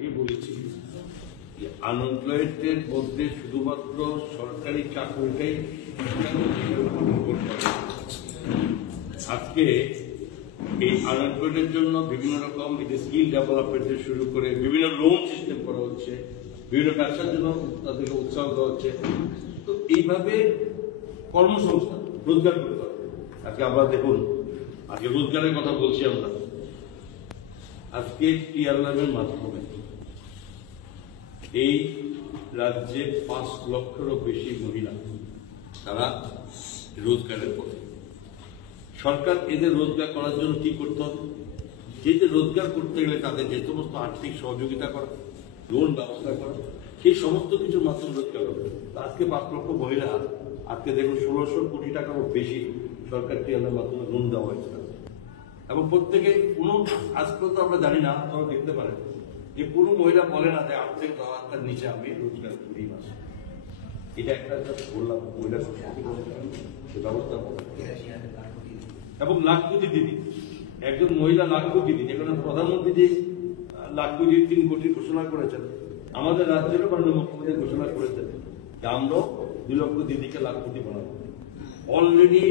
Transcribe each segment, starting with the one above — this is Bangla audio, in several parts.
আগে বলেছি যে আনএমপ্লয়েডদের মধ্যে শুধুমাত্র সরকারি চাকরিটাই আজকে এই আনএমপ্লয়েডের জন্য বিভিন্ন রকম স্কিল ডেভেলপমেন্ট থেকে শুরু করে বিভিন্ন লোন সিস্টেম করা হচ্ছে, বিভিন্ন ব্যবসার জন্য তাদেরকে উৎসাহ দেওয়া হচ্ছে। তো এইভাবে কর্মসংস্থান রোজগার করতে হবে। আজকে আমরা দেখুন, আজকে রোজগারের কথা বলছি আমরা, আজকে টিআরএলের মাধ্যমে এই রাজ্যে 5 লক্ষেরও বেশি মহিলা তারা রোজগারের পথে। সরকার এদের রোজগার করার জন্য কি করতে হবে? যে রোজগার করতে গেলে তাদের যে সমস্ত আর্থিক সহযোগিতা করা, লোন ব্যবস্থা করা, সেই সমস্ত কিছুর মাধ্যমে রোজগার হবে। আজকে 5 লক্ষ মহিলা, আজকে দেখুন 1600 কোটি টাকারও বেশি সরকার টিআরএলের মাধ্যমে লোন দেওয়া হয়েছে এবং প্রত্যেকে কোনো আজ পর্যন্ত আমরা জানি না, আপনারা দেখতে পারেন যে কোনো মহিলা বলে না যে 8 থেকে 10 হাজার নিচে আমি রোজগার করি মাসে। এটা একটা বললাম মহিলা ব্যবস্থা এবং লাখপতি দিদি, একজন মহিলা লাখপতি দিদি, যেখানে প্রধানমন্ত্রী যে লাখপতি 3 কোটি ঘোষণা করেছেন, আমাদের রাজ্যেরও মাননীয় মুখ্যমন্ত্রী ঘোষণা করেছেন যে আমরা 2 লক্ষ দিদিকে লাখপতি বানাবো। অলরেডি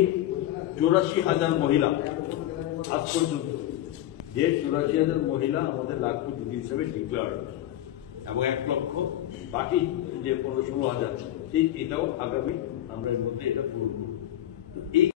84,000 মহিলা আজ পর্যন্ত, যে 84,000 মহিলা আমাদের লাখপতি দিদি হিসেবে ডিক্লেয়ার, এবং 1 লক্ষ বাকি যে 15-16 হাজার, এটাও আগামী আমরা এর মধ্যে এটা পূরণ করব। এই